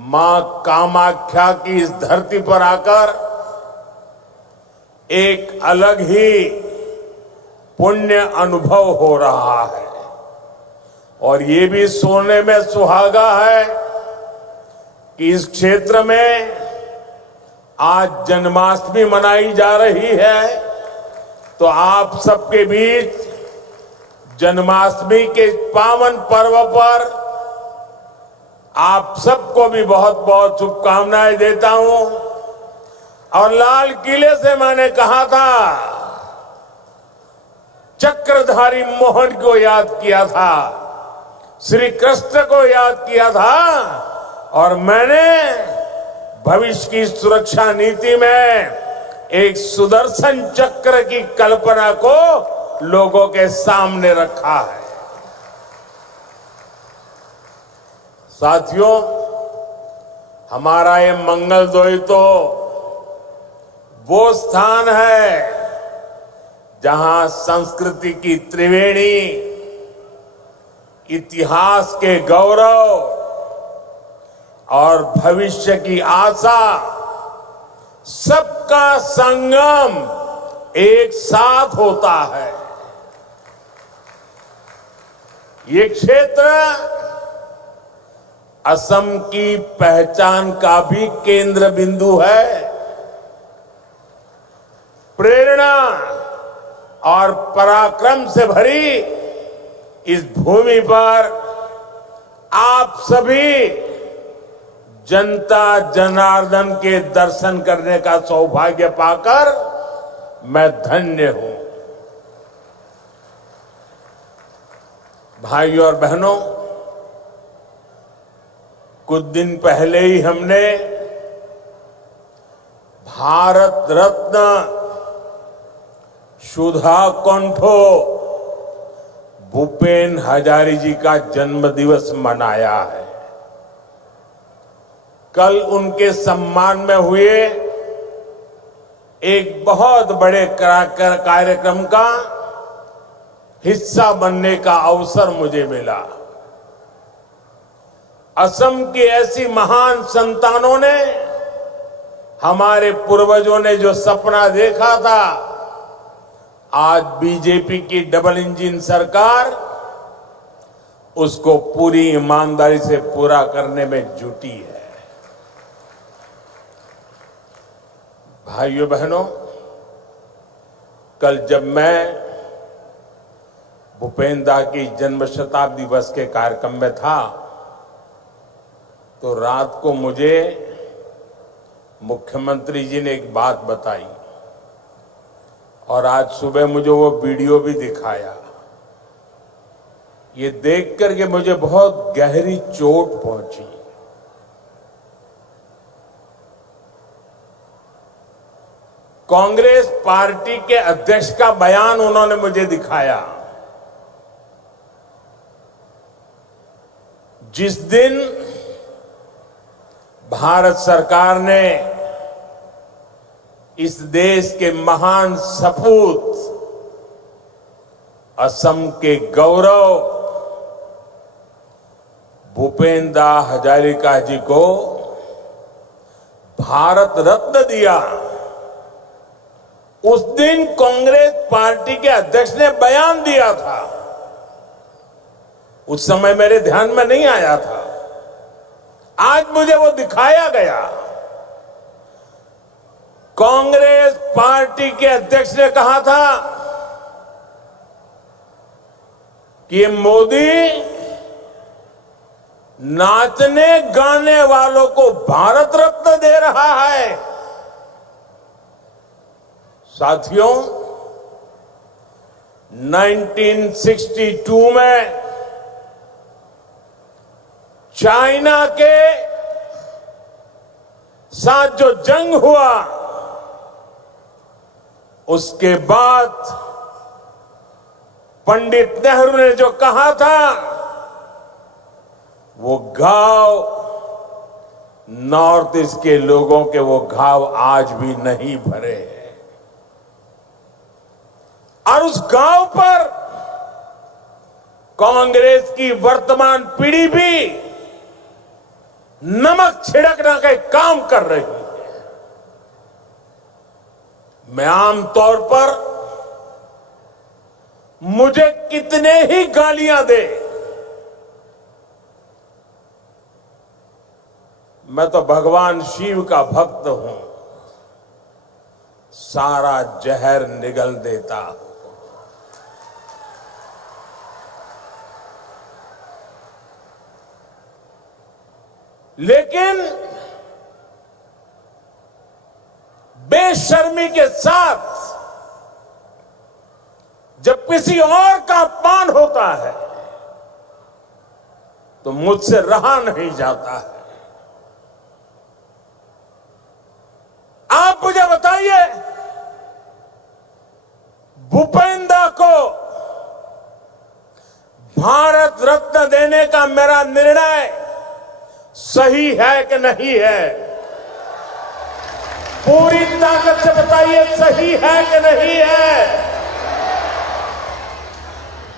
मां कामाख्या की इस धरती पर आकर एक अलग ही पुण्य अनुभव हो रहा है और ये भी सोने में सुहागा है कि इस क्षेत्र में आज जन्माष्टमी मनाई जा रही है। तो आप सबके बीच जन्माष्टमी के पावन पर्व पर आप सबको भी बहुत बहुत शुभकामनाएं देता हूं। और लाल किले से मैंने कहा था, चक्रधारी मोहन को याद किया था, श्री कृष्ण को याद किया था और मैंने भविष्य की सुरक्षा नीति में एक सुदर्शन चक्र की कल्पना को लोगों के सामने रखा है। साथियों, हमारा ये मंगलदोई तो वो स्थान है जहां संस्कृति की त्रिवेणी, इतिहास के गौरव और भविष्य की आशा सबका संगम एक साथ होता है। ये क्षेत्र असम की पहचान का भी केंद्र बिंदु है। प्रेरणा और पराक्रम से भरी इस भूमि पर आप सभी जनता जनार्दन के दर्शन करने का सौभाग्य पाकर मैं धन्य हूं। भाइयों और बहनों, कुछ दिन पहले ही हमने भारत रत्न सुधा कंठो भूपेन हजारी जी का जन्मदिवस मनाया है। कल उनके सम्मान में हुए एक बहुत बड़े कार्यक्रम का हिस्सा बनने का अवसर मुझे मिला। असम की ऐसी महान संतानों ने, हमारे पूर्वजों ने जो सपना देखा था, आज बीजेपी की डबल इंजन सरकार उसको पूरी ईमानदारी से पूरा करने में जुटी है। भाइयों बहनों, कल जब मैं भूपेन दा की जन्म शताब्दी दिवस के कार्यक्रम में था तो रात को मुझे मुख्यमंत्री जी ने एक बात बताई और आज सुबह मुझे वो वीडियो भी दिखाया। ये देख करके मुझे बहुत गहरी चोट पहुंची। कांग्रेस पार्टी के अध्यक्ष का बयान उन्होंने मुझे दिखाया। जिस दिन भारत सरकार ने इस देश के महान सपूत असम के गौरव भूपेन दा हजारिका जी को भारत रत्न दिया, उस दिन कांग्रेस पार्टी के अध्यक्ष ने बयान दिया था। उस समय मेरे ध्यान में नहीं आया था, आज मुझे वो दिखाया गया। कांग्रेस पार्टी के अध्यक्ष ने कहा था कि मोदी नाचने गाने वालों को भारत रत्न दे रहा है। साथियों, 1962 में चाइना के साथ जो जंग हुआ, उसके बाद पंडित नेहरू ने जो कहा था, वो घाव नॉर्थ ईस्ट के लोगों के वो घाव आज भी नहीं भरे हैं। और उस घाव पर कांग्रेस की वर्तमान पीढ़ी भी नमक छिड़कने का काम कर रही है। मैं आमतौर पर मुझे कितने ही गालियां दे, मैं तो भगवान शिव का भक्त हूं, सारा जहर निगल देता हूं। लेकिन बेशर्मी के साथ जब किसी और का अपमान होता है तो मुझसे रहा नहीं जाता है। आप मुझे बताइए, भूपेंद्र को भारत रत्न देने का मेरा निर्णय सही है कि नहीं है? पूरी ताकत से बताइए, सही है कि नहीं है?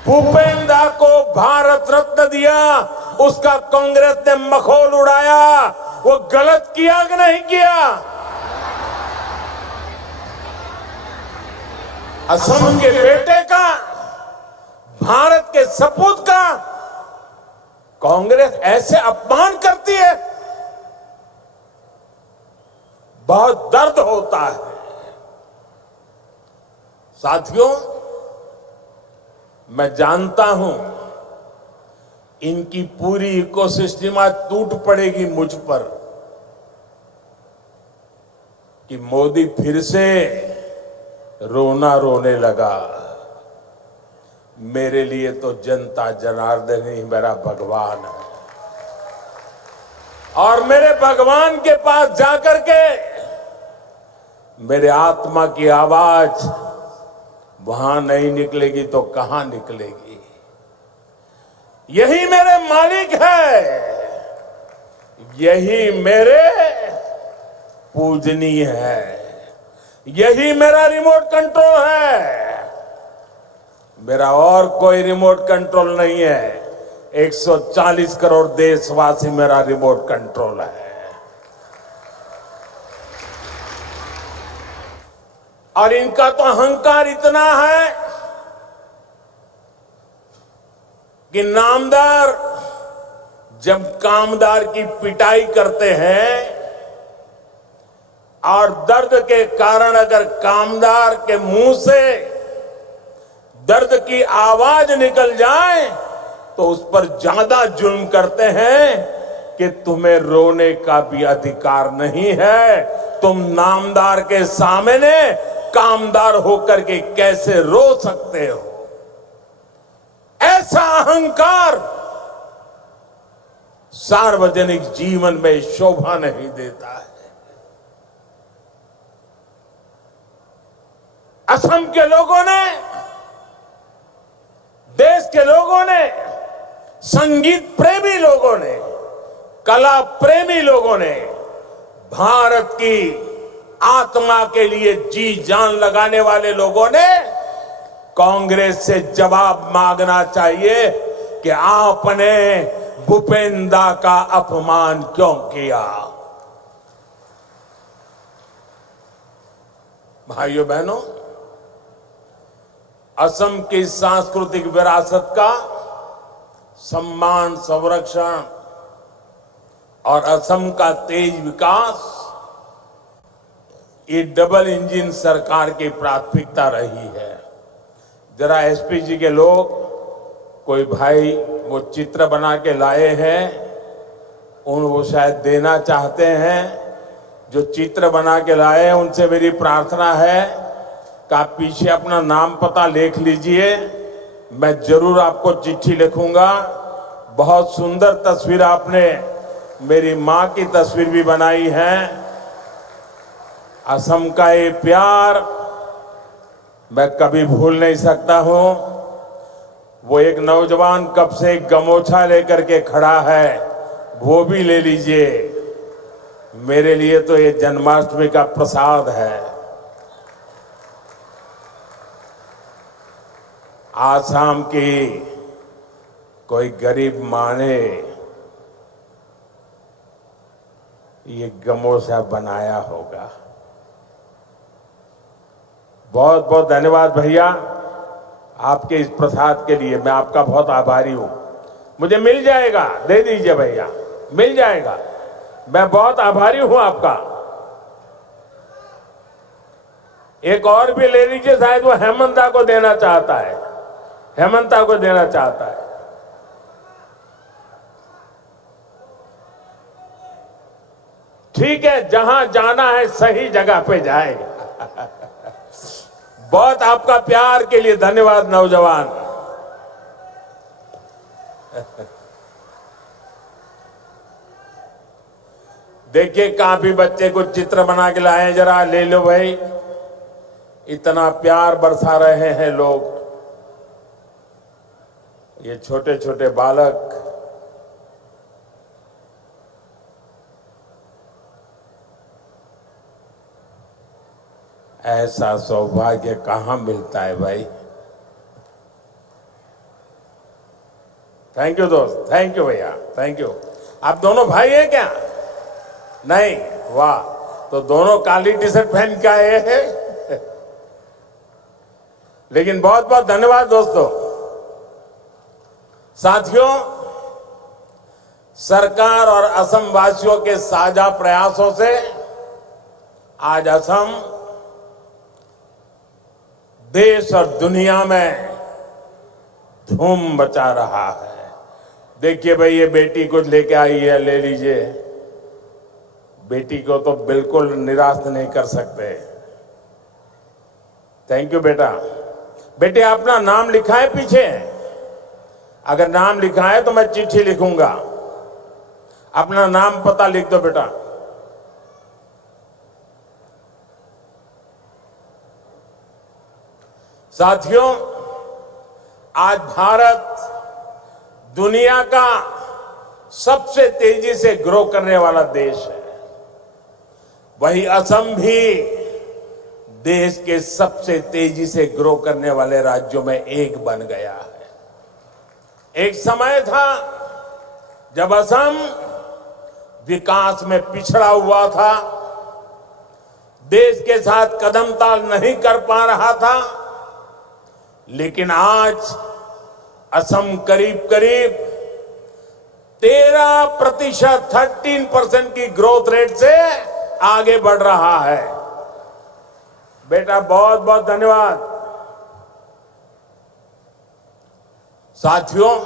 भूपेंद्र को भारत रत्न दिया, उसका कांग्रेस ने मखौल उड़ाया, वो गलत किया कि नहीं किया? असम के बेटे का, भारत के सपूत का कांग्रेस ऐसे अपमान करती है, बहुत दर्द होता है। साथियों, मैं जानता हूं इनकी पूरी इकोसिस्टम आज टूट पड़ेगी मुझ पर कि मोदी फिर से रोना रोने लगा। मेरे लिए तो जनता जनार्दन ही मेरा भगवान है, और मेरे भगवान के पास जाकर के मेरे आत्मा की आवाज वहां नहीं निकलेगी तो कहां निकलेगी? यही मेरे मालिक है, यही मेरे पूजनीय है, यही मेरा रिमोट कंट्रोल है। मेरा और कोई रिमोट कंट्रोल नहीं है। 140 करोड़ देशवासी मेरा रिमोट कंट्रोल है। और इनका तो अहंकार इतना है कि नामदार जब कामदार की पिटाई करते हैं और दर्द के कारण अगर कामदार के मुंह से दर्द की आवाज निकल जाए तो उस पर ज्यादा जुल्म करते हैं कि तुम्हें रोने का भी अधिकार नहीं है, तुम नामदार के सामने कामदार होकर के कैसे रो सकते हो? ऐसा अहंकार सार्वजनिक जीवन में शोभा नहीं देता है। असम के लोगों ने, देश के लोगों ने, संगीत प्रेमी लोगों ने, कला प्रेमी लोगों ने, भारत की आत्मा के लिए जी जान लगाने वाले लोगों ने कांग्रेस से जवाब मांगना चाहिए कि आपने भूपेंद्र का अपमान क्यों किया? भाइयों बहनों, असम की सांस्कृतिक विरासत का सम्मान, संरक्षण और असम का तेज विकास, ये डबल इंजन सरकार की प्राथमिकता रही है। जरा एसपीजी के लोग, कोई भाई वो चित्र बना के लाए हैं, वो शायद देना चाहते हैं। जो चित्र बना के लाए हैं उनसे मेरी प्रार्थना है कि आप पीछे अपना नाम पता लिख लीजिए, मैं जरूर आपको चिट्ठी लिखूंगा। बहुत सुंदर तस्वीर आपने मेरी मां की तस्वीर भी बनाई है। असम का ये प्यार मैं कभी भूल नहीं सकता हूं। वो एक नौजवान कब से एक गमोछा लेकर के खड़ा है, वो भी ले लीजिए। मेरे लिए तो ये जन्माष्टमी का प्रसाद है। आसाम की कोई गरीब मां ने ये गमों से बनाया होगा। बहुत बहुत धन्यवाद भैया आपके इस प्रसाद के लिए। मैं आपका बहुत आभारी हूं। मुझे मिल जाएगा, दे दीजिए भैया, मिल जाएगा। मैं बहुत आभारी हूं आपका। एक और भी ले लीजिए, शायद वो हेमंता को देना चाहता है, हेमंता को देना चाहता है। ठीक है, जहां जाना है सही जगह पे जाएगा। बहुत आपका प्यार के लिए धन्यवाद नौजवान। देखिए काफी बच्चे कुछ चित्र बना के लाए, जरा ले लो भाई। इतना प्यार बरसा रहे हैं लोग, ये छोटे छोटे बालक। ऐसा सौभाग्य कहां मिलता है भाई। थैंक यू दोस्त, थैंक यू भैया, थैंक यू। आप दोनों भाई हैं क्या? नहीं? वाह, तो दोनों काली टी शर्ट पहन के आए हैं। लेकिन बहुत बहुत धन्यवाद दोस्तों। साथियों, सरकार और असम वासियों के साझा प्रयासों से आज असम देश और दुनिया में धूम मचा रहा है। देखिए भाई, ये बेटी कुछ लेके आई है, ले लीजिए। बेटी को तो बिल्कुल निराश नहीं कर सकते। थैंक यू बेटा। बेटे, अपना नाम लिखा है पीछे? अगर नाम लिखा है तो मैं चिट्ठी लिखूंगा। अपना नाम पता लिख दो बेटा। साथियों, आज भारत दुनिया का सबसे तेजी से ग्रो करने वाला देश है। वही असम भी देश के सबसे तेजी से ग्रो करने वाले राज्यों में एक बन गया है। एक समय था जब असम विकास में पिछड़ा हुआ था, देश के साथ कदम ताल नहीं कर पा रहा था। लेकिन आज असम करीब करीब 13% की ग्रोथ रेट से आगे बढ़ रहा है। बेटा, बहुत बहुत धन्यवाद। साथियों,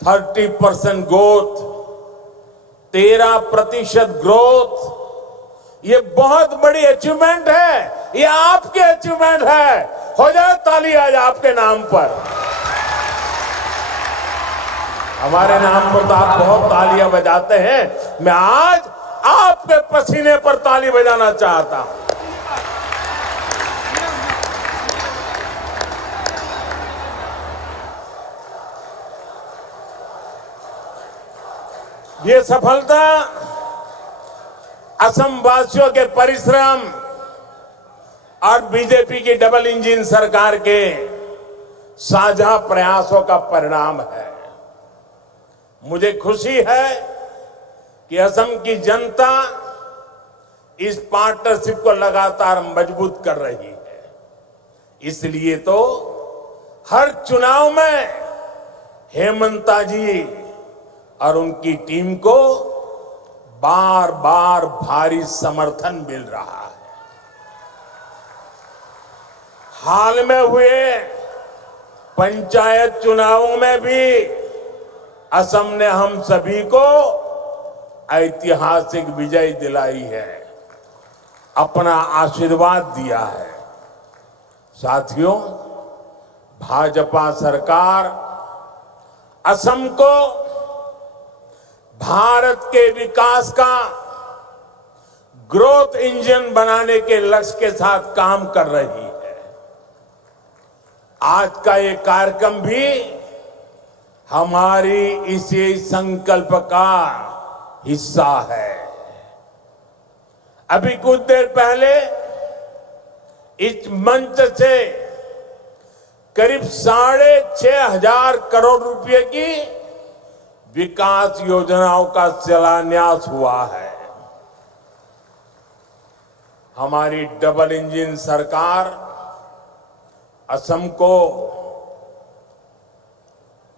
30% ग्रोथ, 13% ग्रोथ, ये बहुत बड़ी अचीवमेंट है। ये आपकी अचीवमेंट है। हो जाए ताली आज आपके नाम पर। हमारे नाम पर तो आप बहुत तालियां बजाते हैं। मैं आज आपके पसीने पर ताली बजाना चाहता हूं। ये सफलता असम वासियों के परिश्रम और बीजेपी की डबल इंजन सरकार के साझा प्रयासों का परिणाम है। मुझे खुशी है कि असम की जनता इस पार्टनरशिप को लगातार मजबूत कर रही है। इसलिए तो हर चुनाव में हेमंता जी और उनकी टीम को बार बार भारी समर्थन मिल रहा है। हाल में हुए पंचायत चुनावों में भी असम ने हम सभी को ऐतिहासिक विजय दिलाई है, अपना आशीर्वाद दिया है। साथियों, भाजपा सरकार असम को भारत के विकास का ग्रोथ इंजन बनाने के लक्ष्य के साथ काम कर रही है। आज का ये कार्यक्रम भी हमारी इसी संकल्प का हिस्सा है। अभी कुछ देर पहले इस मंच से करीब 6,500 करोड़ रुपए की विकास योजनाओं का शिलान्यास हुआ है। हमारी डबल इंजन सरकार असम को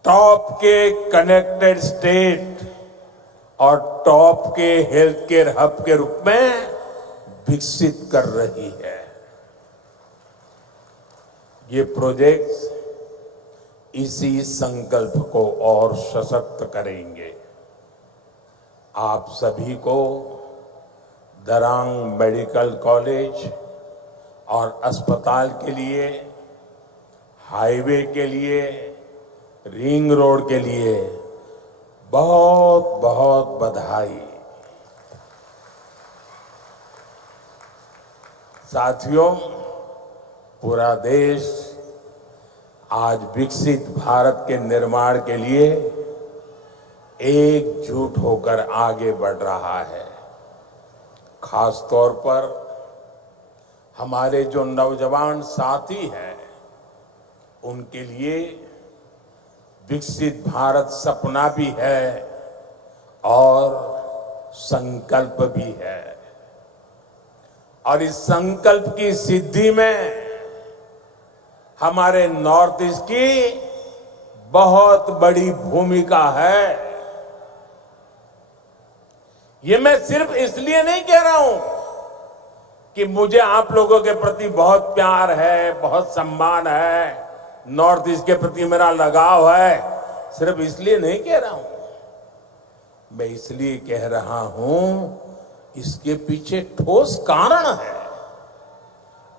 टॉप के कनेक्टेड स्टेट और टॉप के हेल्थ केयर हब के रूप में विकसित कर रही है। ये प्रोजेक्ट्स इसी संकल्प को और सशक्त करेंगे। आप सभी को दरांग मेडिकल कॉलेज और अस्पताल के लिए, हाईवे के लिए, रिंग रोड के लिए बहुत बहुत बधाई। साथियों, पूरा देश आज विकसित भारत के निर्माण के लिए एकजुट होकर आगे बढ़ रहा है। खास तौर पर हमारे जो नौजवान साथी हैं, उनके लिए विकसित भारत सपना भी है और संकल्प भी है। और इस संकल्प की सिद्धि में हमारे नॉर्थ ईस्ट की बहुत बड़ी भूमिका है। ये मैं सिर्फ इसलिए नहीं कह रहा हूं कि मुझे आप लोगों के प्रति बहुत प्यार है, बहुत सम्मान है, नॉर्थ ईस्ट के प्रति मेरा लगाव है, सिर्फ इसलिए नहीं कह रहा हूं। मैं इसलिए कह रहा हूं, इसके पीछे ठोस कारण है।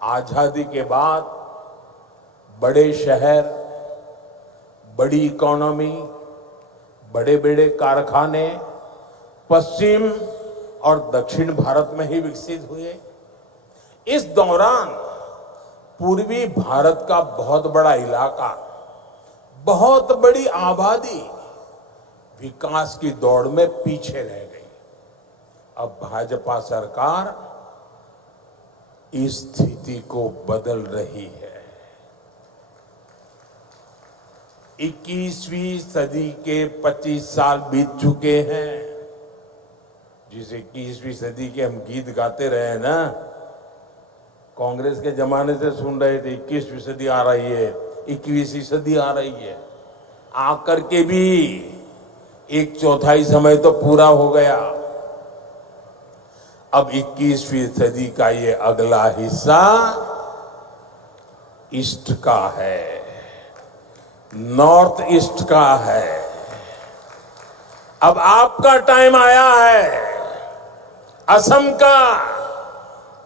आजादी के बाद बड़े शहर, बड़ी इकोनॉमी, बड़े बड़े कारखाने पश्चिम और दक्षिण भारत में ही विकसित हुए। इस दौरान पूर्वी भारत का बहुत बड़ा इलाका, बहुत बड़ी आबादी विकास की दौड़ में पीछे रह गई। अब भाजपा सरकार इस स्थिति को बदल रही है। 21वीं सदी के 25 साल बीत चुके हैं। जिस 21वीं सदी के हम गीत गाते रहे ना, कांग्रेस के जमाने से सुन रहे थे 21वीं सदी आ रही है, 21वीं सदी आ रही है। आकर के भी 1/4 समय तो पूरा हो गया। अब 21वीं सदी का ये अगला हिस्सा ईस्ट का है, नॉर्थ ईस्ट का है। अब आपका टाइम आया है। असम का,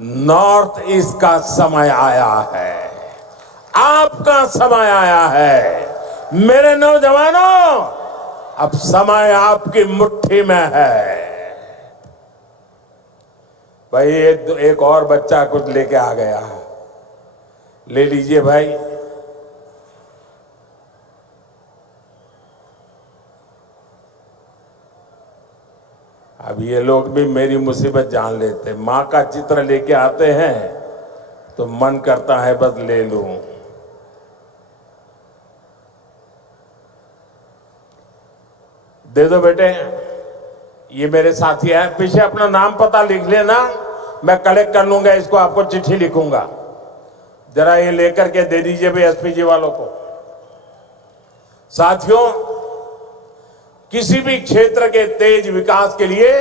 नॉर्थ ईस्ट का समय आया है। आपका समय आया है। मेरे नौजवानों, अब समय आपकी मुट्ठी में है। भाई एक और बच्चा कुछ लेके आ गया है, ले लीजिए भाई। अब ये लोग भी मेरी मुसीबत जान लेते। मां का चित्र लेके आते हैं तो मन करता है बस ले लूं। दे दो बेटे, ये मेरे साथी है। पीछे अपना नाम पता लिख लेना, मैं कलेक्ट कर लूंगा इसको, आपको चिट्ठी लिखूंगा। जरा ये लेकर के दे दीजिए भाई एसपी जी वालों को। साथियों, किसी भी क्षेत्र के तेज विकास के लिए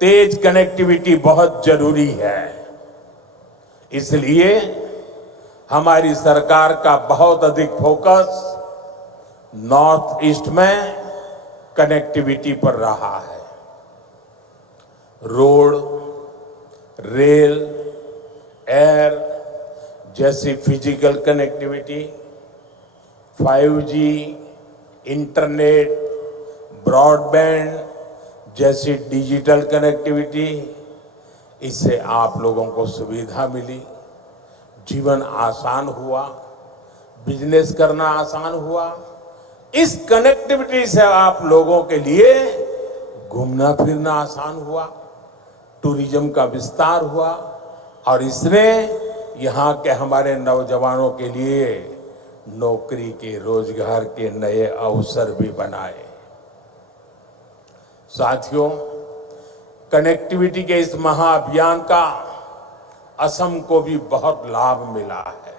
तेज कनेक्टिविटी बहुत जरूरी है। इसलिए हमारी सरकार का बहुत अधिक फोकस नॉर्थ ईस्ट में कनेक्टिविटी पर रहा है। रोड, रेल, एयर जैसी physical connectivity, 5G, internet, broadband जैसी डिजिटल कनेक्टिविटी, इससे आप लोगों को सुविधा मिली, जीवन आसान हुआ, बिजनेस करना आसान हुआ। इस कनेक्टिविटी से आप लोगों के लिए घूमना फिरना आसान हुआ, टूरिज्म का विस्तार हुआ और इसने यहाँ के हमारे नौजवानों के लिए नौकरी के, रोजगार के नए अवसर भी बनाए। साथियों, कनेक्टिविटी के इस महाअभियान का असम को भी बहुत लाभ मिला है।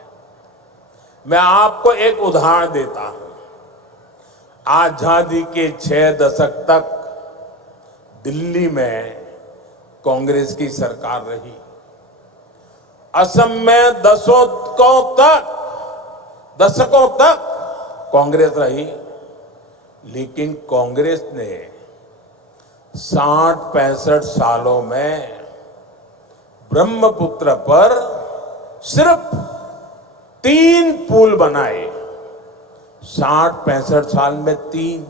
मैं आपको एक उदाहरण देता हूं। आजादी के 6 दशक तक दिल्ली में कांग्रेस की सरकार रही। असम में दशकों तक कांग्रेस रही, लेकिन कांग्रेस ने 60-65 सालों में ब्रह्मपुत्र पर सिर्फ 3 पुल बनाए। 60-65 साल में 3।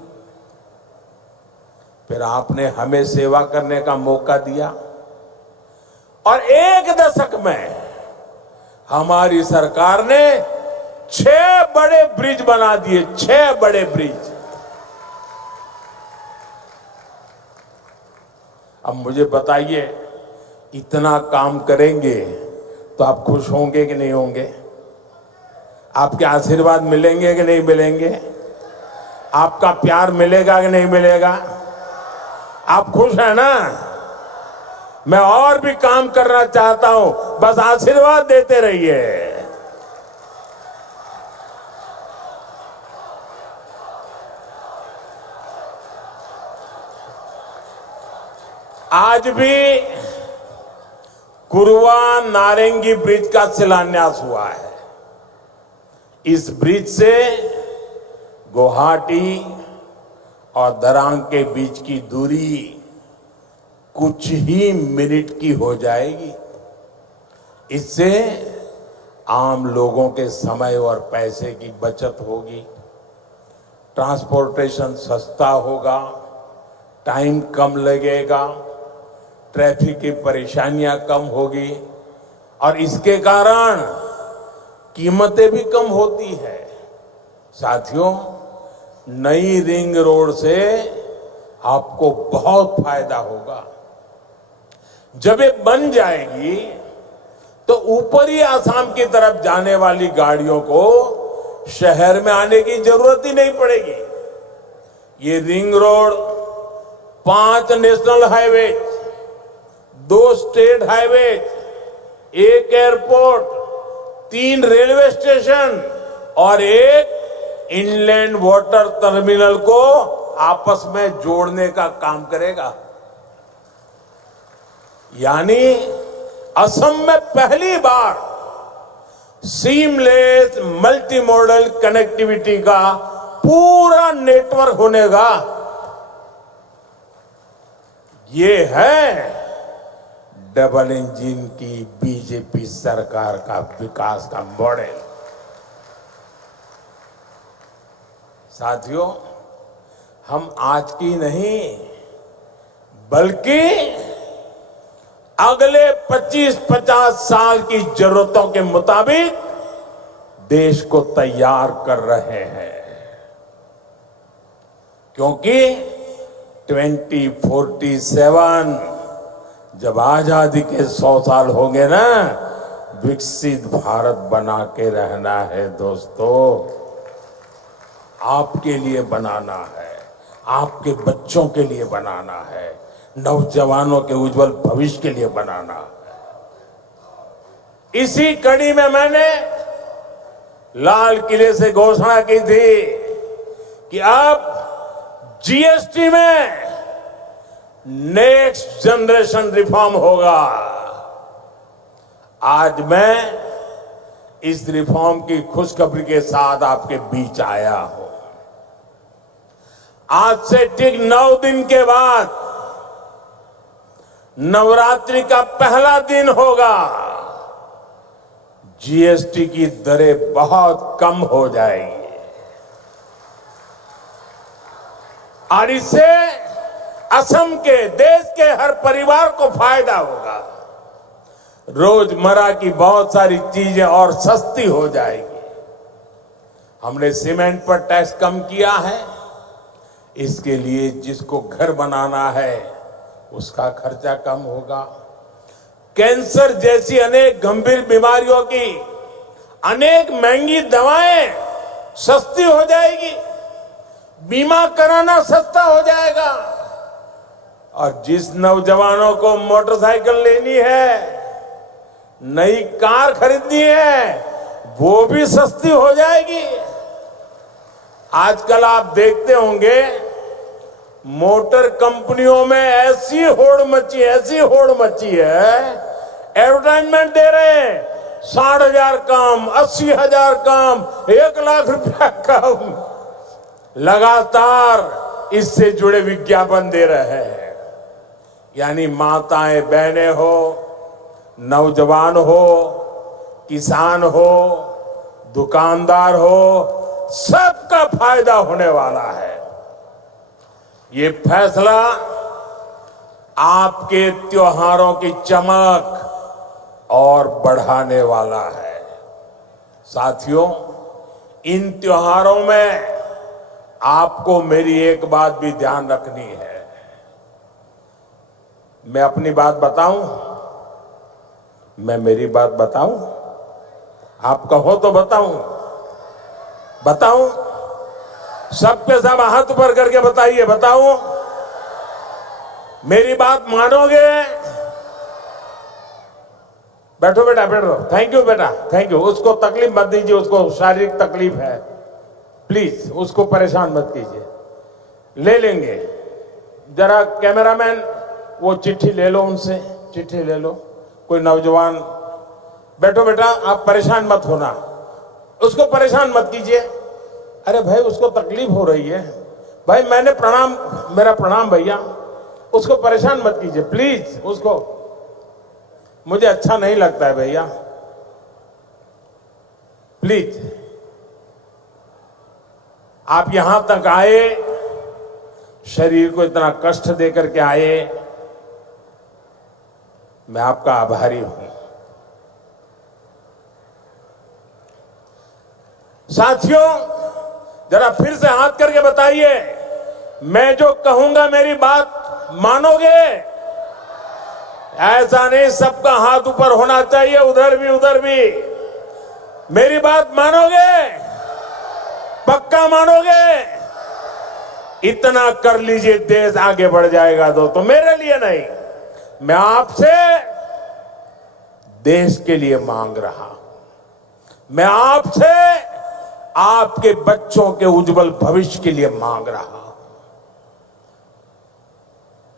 फिर आपने हमें सेवा करने का मौका दिया और 1 दशक में हमारी सरकार ने 6 बड़े ब्रिज बना दिए। 6 बड़े ब्रिज। अब मुझे बताइए, इतना काम करेंगे तो आप खुश होंगे कि नहीं होंगे? आपके आशीर्वाद मिलेंगे कि नहीं मिलेंगे? आपका प्यार मिलेगा कि नहीं मिलेगा? आप खुश हैं ना? मैं और भी काम करना चाहता हूं, बस आशीर्वाद देते रहिए। आज भी कुरवा नारंगी ब्रिज का शिलान्यास हुआ है। इस ब्रिज से गुवाहाटी और दरांग के बीच की दूरी कुछ ही मिनट की हो जाएगी। इससे आम लोगों के समय और पैसे की बचत होगी, ट्रांसपोर्टेशन सस्ता होगा, टाइम कम लगेगा, ट्रैफिक की परेशानियां कम होगी और इसके कारण कीमतें भी कम होती है। साथियों, नई रिंग रोड से आपको बहुत फायदा होगा। जब ये बन जाएगी तो ऊपरी आसाम की तरफ जाने वाली गाड़ियों को शहर में आने की जरूरत ही नहीं पड़ेगी। ये ring road 5 national highway, 2 state highway, 1 airport, 3 railway station और 1 इनलैंड वाटर टर्मिनल को आपस में जोड़ने का काम करेगा। यानी असम में पहली बार सीमलेस मल्टी मॉडल कनेक्टिविटी का पूरा नेटवर्क होनेगा। ये है डबल इंजन की बीजेपी सरकार का विकास का मॉडल। साथियों, हम आज की नहीं बल्कि अगले 25-50 साल की जरूरतों के मुताबिक देश को तैयार कर रहे हैं, क्योंकि 2047 जब आजादी के 100 साल होंगे ना, विकसित भारत बना के रहना है दोस्तों। आपके लिए बनाना है, आपके बच्चों के लिए बनाना है, नौजवानों के उज्जवल भविष्य के लिए बनाना है। इसी कड़ी में मैंने लाल किले से घोषणा की थी कि अब जीएसटी में नेक्स्ट जनरेशन रिफॉर्म होगा। आज मैं इस रिफॉर्म की खुशखबरी के साथ आपके बीच आया हूं। आज से ठीक 9 दिन के बाद नवरात्रि का पहला दिन होगा। जीएसटी की दरें बहुत कम हो जाएगी और इससे असम के, देश के हर परिवार को फायदा होगा। रोजमर्रा की बहुत सारी चीजें और सस्ती हो जाएगी। हमने सीमेंट पर टैक्स कम किया है। इसके लिए जिसको घर बनाना है उसका खर्चा कम होगा। कैंसर जैसी अनेक गंभीर बीमारियों की अनेक महंगी दवाएं सस्ती हो जाएगी। बीमा कराना सस्ता हो जाएगा। और जिस नौजवानों को मोटरसाइकिल लेनी है, नई कार खरीदनी है, वो भी सस्ती हो जाएगी। आजकल आप देखते होंगे मोटर कंपनियों में ऐसी होड़ मची है, एडवर्टाइजमेंट दे रहे हैं 60,000 कम, 80,000 कम, 1,00,000 रुपया कम, लगातार इससे जुड़े विज्ञापन दे रहे हैं। यानी माताएं बहनें हो, नौजवान हो, किसान हो, दुकानदार हो, सबका फायदा होने वाला है। ये फैसला आपके त्योहारों की चमक और बढ़ाने वाला है। साथियों, इन त्योहारों में आपको मेरी एक बात भी ध्यान रखनी है। मैं अपनी बात बताऊं? मैं मेरी बात बताऊं? आप कहो तो बताऊं? सबके सब हाथ ऊपर करके बताइए, बताऊं? मेरी बात मानोगे? बैठो बेटा, बैठो। थैंक यू बेटा, थैंक यू। उसको तकलीफ मत दीजिए, उसको शारीरिक तकलीफ है, प्लीज उसको परेशान मत कीजिए। ले लेंगे। जरा कैमरामैन वो चिट्ठी ले लो, उनसे चिट्ठी ले लो। कोई नौजवान, बैठो बेटा, आप परेशान मत होना, उसको परेशान मत कीजिए। अरे भाई, उसको तकलीफ हो रही है भाई, मेरा प्रणाम भैया, उसको परेशान मत कीजिए प्लीज। उसको, मुझे अच्छा नहीं लगता है भैया, प्लीज। आप यहां तक आए, शरीर को इतना कष्ट देकर के आए, मैं आपका आभारी हूं। साथियों, जरा फिर से हाथ करके बताइए, मैं जो कहूंगा मेरी बात मानोगे? ऐसा नहीं, सबका हाथ ऊपर होना चाहिए, उधर भी। मेरी बात मानोगे? पक्का मानोगे? इतना कर लीजिए, देश आगे बढ़ जाएगा। तो मेरे लिए नहीं, मैं आपसे देश के लिए मांग रहा हूं। मैं आपसे आपके बच्चों के उज्जवल भविष्य के लिए मांग रहा हूं।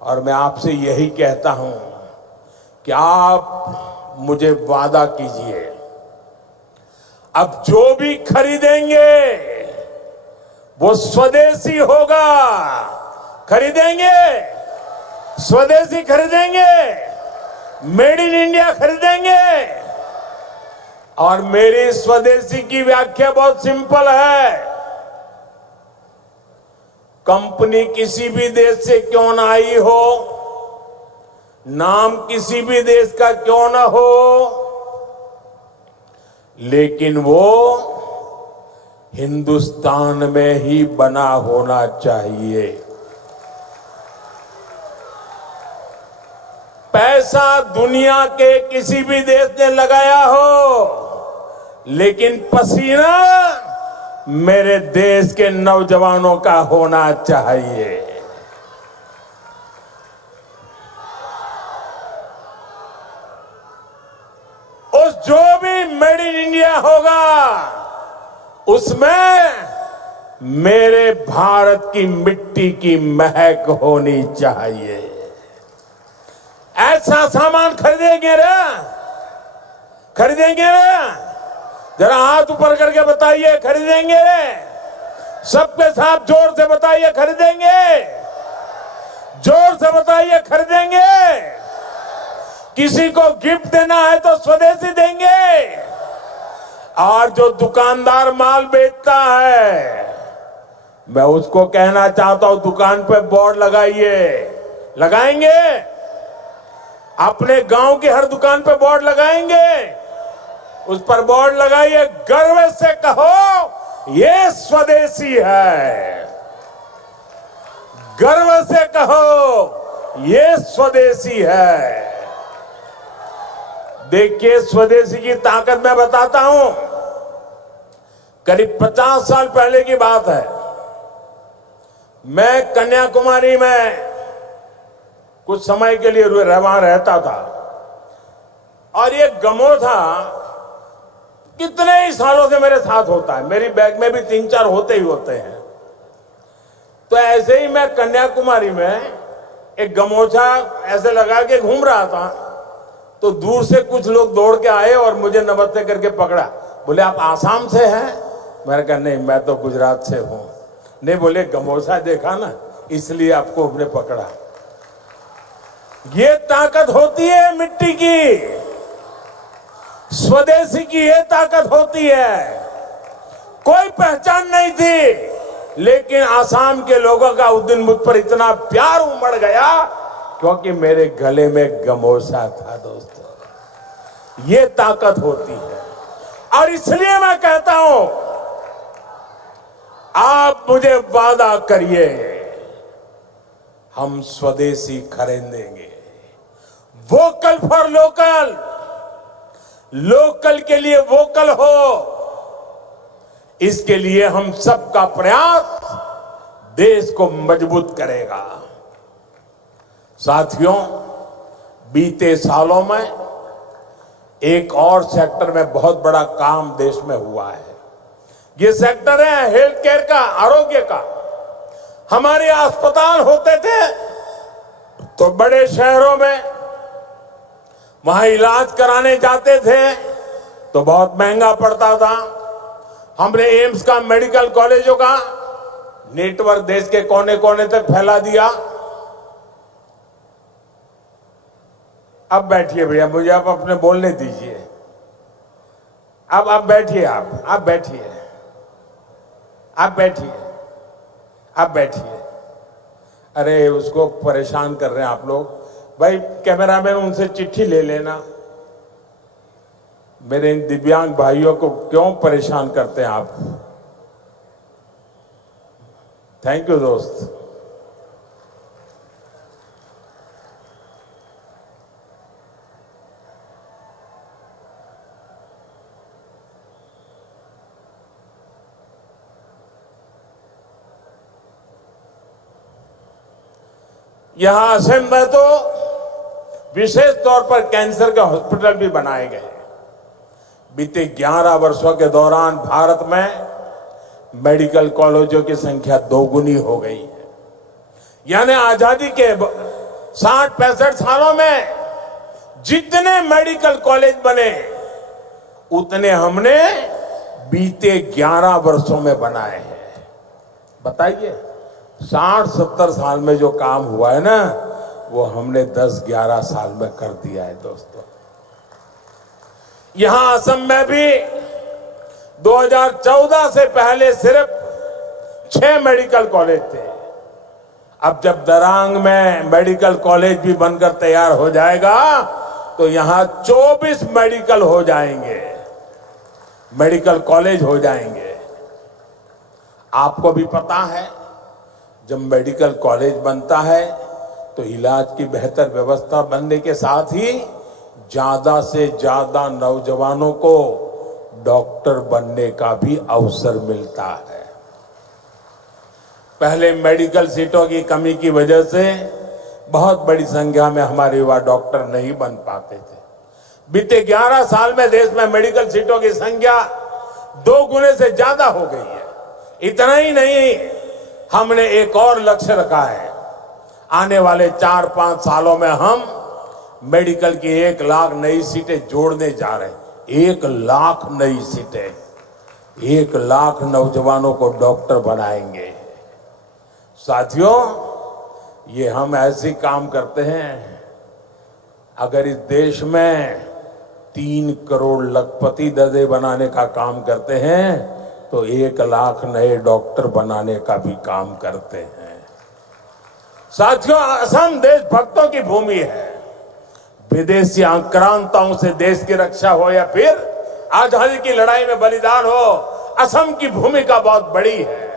और मैं आपसे यही कहता हूं कि आप मुझे वादा कीजिए, अब जो भी खरीदेंगे वो स्वदेशी होगा। खरीदेंगे, स्वदेशी खरीदेंगे, मेड इन इंडिया खरीदेंगे। और मेरी स्वदेशी की व्याख्या बहुत सिंपल है। कंपनी किसी भी देश से क्यों ना आई हो, नाम किसी भी देश का क्यों ना हो, लेकिन वो हिंदुस्तान में ही बना होना चाहिए। पैसा दुनिया के किसी भी देश ने लगाया हो, लेकिन पसीना मेरे देश के नौजवानों का होना चाहिए। उस जो भी मेड इन इंडिया होगा, उसमें मेरे भारत की मिट्टी की महक होनी चाहिए। ऐसा सामान खरीदेंगे रे? जरा हाथ ऊपर करके बताइए, खरीदेंगे? सबके साथ जोर से बताइए, खरीदेंगे? जोर से बताइए, खरीदेंगे? किसी को गिफ्ट देना है तो स्वदेशी देंगे। और जो दुकानदार माल बेचता है, मैं उसको कहना चाहता हूं, दुकान पे बोर्ड लगाइए। लगाएंगे? अपने गांव की हर दुकान पे बोर्ड लगाएंगे। उस पर बोर्ड लगाइए, गर्व से कहो ये स्वदेशी है। गर्व से कहो ये स्वदेशी है। देखिए, स्वदेशी की ताकत मैं बताता हूं। करीब 50 साल पहले की बात है। मैं कन्याकुमारी में कुछ समय के लिए वहां रहता था, और ये गमोथा कितने ही सालों से मेरे साथ होता है, मेरी बैग में भी 3-4 होते ही होते हैं। तो ऐसे ही मैं कन्याकुमारी में एक गमोछा ऐसे लगा के घूम रहा था, तो दूर से कुछ लोग दौड़ के आए और मुझे नमस्ते करके पकड़ा। बोले आप आसाम से हैं? मैंने कहा नहीं, मैं तो गुजरात से हूं। नहीं, बोले गमोछा देखा ना इसलिए आपको हमने पकड़ा। ये ताकत होती है मिट्टी की, स्वदेशी की ये ताकत होती है। कोई पहचान नहीं थी, लेकिन आसाम के लोगों का उस दिन मुझ पर इतना प्यार उमड़ गया क्योंकि मेरे गले में गमोछा था। दोस्तों, ये ताकत होती है। और इसलिए मैं कहता हूं, आप मुझे वादा करिए, हम स्वदेशी खरीदेंगे। वोकल फॉर लोकल, लोकल के लिए वोकल हो, इसके लिए हम सबका प्रयास देश को मजबूत करेगा। साथियों, बीते सालों में एक और सेक्टर में बहुत बड़ा काम देश में हुआ है। ये सेक्टर है हेल्थ केयर का, आरोग्य का। हमारे अस्पताल होते थे तो बड़े शहरों में, वहां इलाज कराने जाते थे तो बहुत महंगा पड़ता था। हमने एम्स का, मेडिकल कॉलेजों का नेटवर्क देश के कोने कोने तक फैला दिया। अब बैठिए भैया, मुझे आप अपने बोलने दीजिए। अब आप बैठिए, आप बैठिए, आप बैठिए, आप बैठिए। अरे उसको परेशान कर रहे हैं आप लोग। भाई कैमरा मैन, उनसे चिट्ठी ले लेना। मेरे इन दिव्यांग भाइयों को क्यों परेशान करते हैं आप? थैंक यू दोस्त। यहां असम में तो विशेष तौर पर कैंसर के हॉस्पिटल भी बनाए गए। बीते 11 वर्षों के दौरान भारत में मेडिकल कॉलेजों की संख्या 2 गुनी हो गई है। यानी आजादी के 60-65 सालों में जितने मेडिकल कॉलेज बने, उतने हमने बीते 11 वर्षों में बनाए हैं। बताइए, 60-70 साल में जो काम हुआ है ना, वो हमने 10-11 साल में कर दिया है। दोस्तों, यहां असम में भी 2014 से पहले सिर्फ 6 मेडिकल कॉलेज थे। अब जब दरांग में मेडिकल कॉलेज भी बनकर तैयार हो जाएगा तो यहां 24 मेडिकल हो जाएंगे, मेडिकल कॉलेज हो जाएंगे। आपको भी पता है, जब मेडिकल कॉलेज बनता है तो इलाज की बेहतर व्यवस्था बनने के साथ ही ज्यादा से ज्यादा नौजवानों को डॉक्टर बनने का भी अवसर मिलता है। पहले मेडिकल सीटों की कमी की वजह से बहुत बड़ी संख्या में हमारे युवा डॉक्टर नहीं बन पाते थे। बीते 11 साल में देश में मेडिकल सीटों की संख्या 2 गुने से ज्यादा हो गई है। इतना ही नहीं, हमने एक और लक्ष्य रखा है। आने वाले 4-5 सालों में हम मेडिकल की 1 लाख नई सीटें जोड़ने जा रहे हैं। 1 लाख नई सीटें, 1 लाख नौजवानों को डॉक्टर बनाएंगे। साथियों, ये हम ऐसे काम करते हैं, अगर इस देश में 3 करोड़ लखपति दर्जे बनाने का काम करते हैं तो 1 लाख नए डॉक्टर बनाने का भी काम करते हैं। साथियों, असम देशभक्तों की भूमि है। विदेशी आक्रांताओं से देश की रक्षा हो या फिर आजादी की लड़ाई में बलिदान हो, असम की भूमिका बहुत बड़ी है।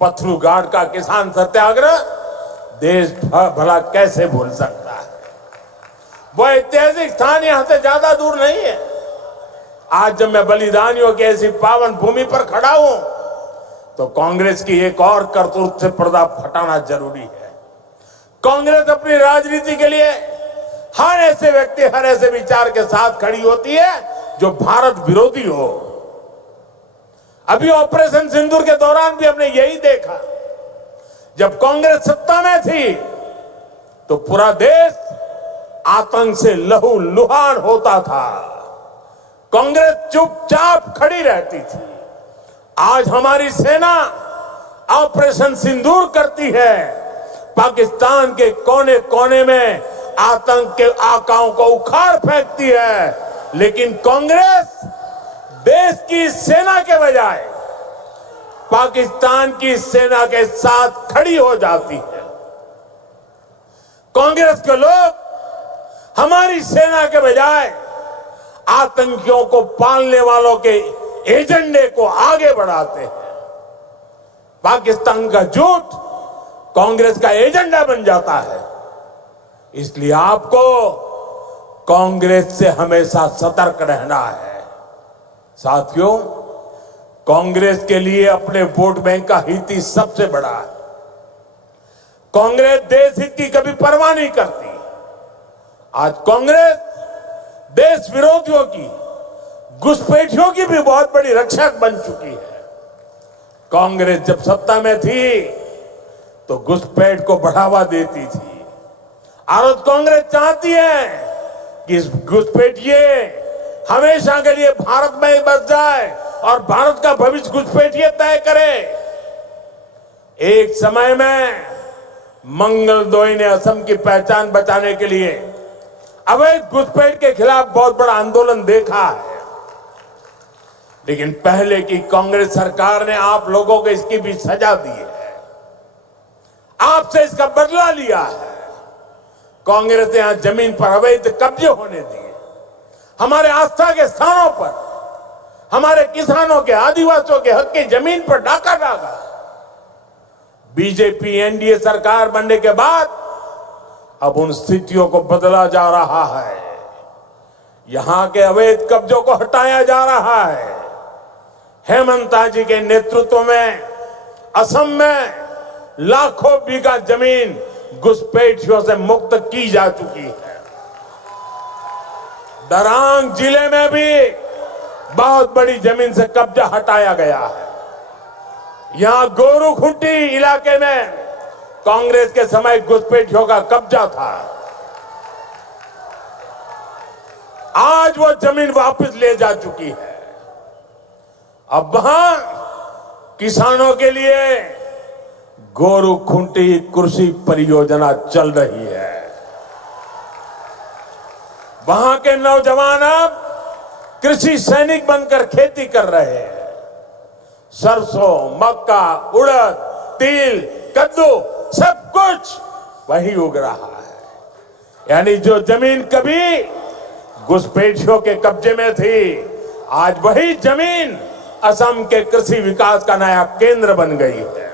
पथरू घाट का किसान सत्याग्रह देश भला कैसे भूल सकता है? वो ऐतिहासिक स्थान यहां से ज्यादा दूर नहीं है। आज जब मैं बलिदानियों की ऐसी पावन भूमि पर खड़ा हूं तो कांग्रेस की एक और करतूत से पर्दा फटाना जरूरी है। कांग्रेस अपनी राजनीति के लिए हर ऐसे व्यक्ति, हर ऐसे विचार के साथ खड़ी होती है जो भारत विरोधी हो। अभी ऑपरेशन सिंदूर के दौरान भी हमने यही देखा। जब कांग्रेस सत्ता में थी तो पूरा देश आतंक से लहूलुहान होता था, कांग्रेस चुपचाप खड़ी रहती थी। आज हमारी सेना ऑपरेशन सिंदूर करती है, पाकिस्तान के कोने कोने में आतंक के आकाओं को उखाड़ फेंकती है, लेकिन कांग्रेस देश की सेना के बजाय पाकिस्तान की सेना के साथ खड़ी हो जाती है। कांग्रेस के लोग हमारी सेना के बजाय आतंकियों को पालने वालों के एजेंडे को आगे बढ़ाते हैं। पाकिस्तान का झूठ कांग्रेस का एजेंडा बन जाता है। इसलिए आपको कांग्रेस से हमेशा सतर्क रहना है। साथियों, कांग्रेस के लिए अपने वोट बैंक का हित ही सबसे बड़ा है। कांग्रेस देश हित की कभी परवाह नहीं करती। आज कांग्रेस देश विरोधियों की, घुसपैठियों की भी बहुत बड़ी रक्षक बन चुकी है। कांग्रेस जब सत्ता में थी तो घुसपैठ को बढ़ावा देती थी। आज कांग्रेस चाहती है कि इस घुसपैठिए हमेशा के लिए भारत में ही बस जाए और भारत का भविष्य घुसपैठिए तय करे। एक समय में मंगलदोई ने असम की पहचान बचाने के लिए अवैध घुसपैठ के खिलाफ बहुत बड़ा आंदोलन देखा है, लेकिन पहले की कांग्रेस सरकार ने आप लोगों को इसकी भी सजा दी है, आपसे इसका बदला लिया है। कांग्रेस ने यहां जमीन पर अवैध कब्जे होने दिए, हमारे आस्था के स्थानों पर, हमारे किसानों के, आदिवासियों के हक की जमीन पर डाका डाला। बीजेपी एनडीए सरकार बनने के बाद अब उन स्थितियों को बदला जा रहा है। यहां के अवैध कब्जों को हटाया जा रहा है। हेमंता जी के नेतृत्व में असम में लाखों बीघा जमीन घुसपैठियों से मुक्त की जा चुकी है। दरांग जिले में भी बहुत बड़ी जमीन से कब्जा हटाया गया है। यहां गोरुखुंटी इलाके में कांग्रेस के समय घुसपैठियों का कब्जा था। आज वो जमीन वापस ले जा चुकी है। अब वहां किसानों के लिए गोरुखुंटी कृषि परियोजना चल रही है। वहां के नौजवान अब कृषि सैनिक बनकर खेती कर रहे हैं। सरसों, मक्का, उड़द, तिल, कद्दू सब कुछ वही उग रहा है। यानी जो जमीन कभी घुसपैठियों के कब्जे में थी, आज वही जमीन असम के कृषि विकास का नया केंद्र बन गई है।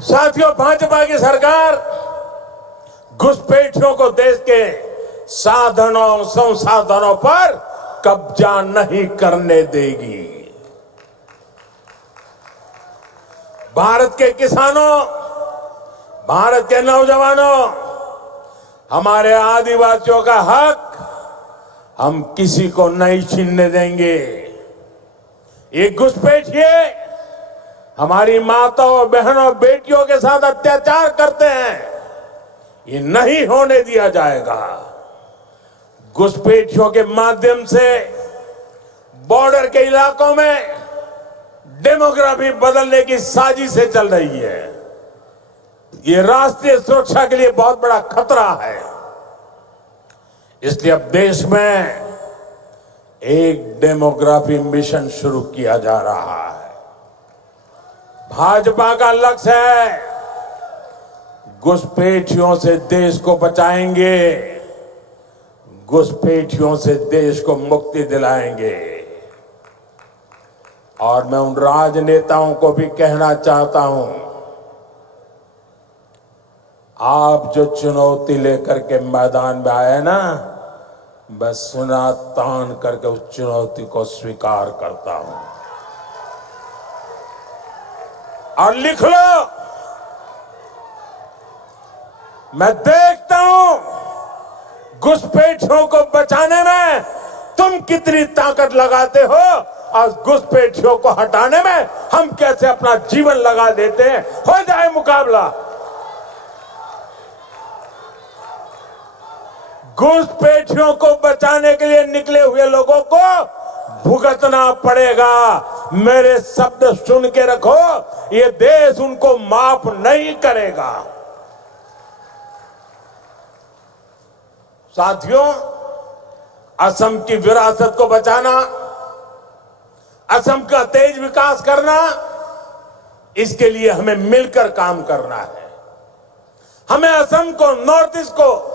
साथियों, भाजपा की सरकार घुसपैठियों को देश के साधनों, संसाधनों पर कब्जा नहीं करने देगी। भारत के किसानों, भारत के नौजवानों, हमारे आदिवासियों का हक हम किसी को नहीं छीनने देंगे। ये घुसपैठिए हमारी माताओं, बहनों, बेटियों के साथ अत्याचार करते हैं, ये नहीं होने दिया जाएगा। घुसपैठियों के माध्यम से बॉर्डर के इलाकों में डेमोग्राफी बदलने की साजिशें चल रही है। ये राष्ट्रीय सुरक्षा के लिए बहुत बड़ा खतरा है। इसलिए अब देश में एक डेमोग्राफी मिशन शुरू किया जा रहा है। भाजपा का लक्ष्य है घुसपैठियों से देश को बचाएंगे, घुसपैठियों से देश को मुक्ति दिलाएंगे। और मैं उन राजनेताओं को भी कहना चाहता हूं, आप जो चुनौती लेकर के मैदान में आए ना, मैं सुना तान करके उस चुनौती को स्वीकार करता हूं। और लिख लो, मैं देखता हूं घुसपैठियों को बचाने में तुम कितनी ताकत लगाते हो और घुसपैठियों को हटाने में हम कैसे अपना जीवन लगा देते हैं। हो जाए मुकाबला। घुसपैठियों को बचाने के लिए निकले हुए लोगों को भुगतना पड़ेगा। मेरे शब्द सुन के रखो, ये देश उनको माफ नहीं करेगा। साथियों, असम की विरासत को बचाना, असम का तेज विकास करना, इसके लिए हमें मिलकर काम करना है। हमें असम को, नॉर्थ ईस्ट को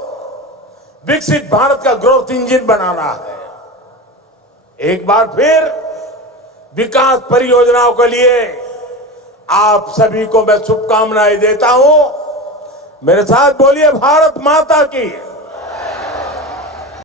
विकसित भारत का ग्रोथ इंजन बनाना है। एक बार फिर विकास परियोजनाओं के लिए आप सभी को मैं शुभकामनाएं देता हूं। मेरे साथ बोलिए, भारत माता की।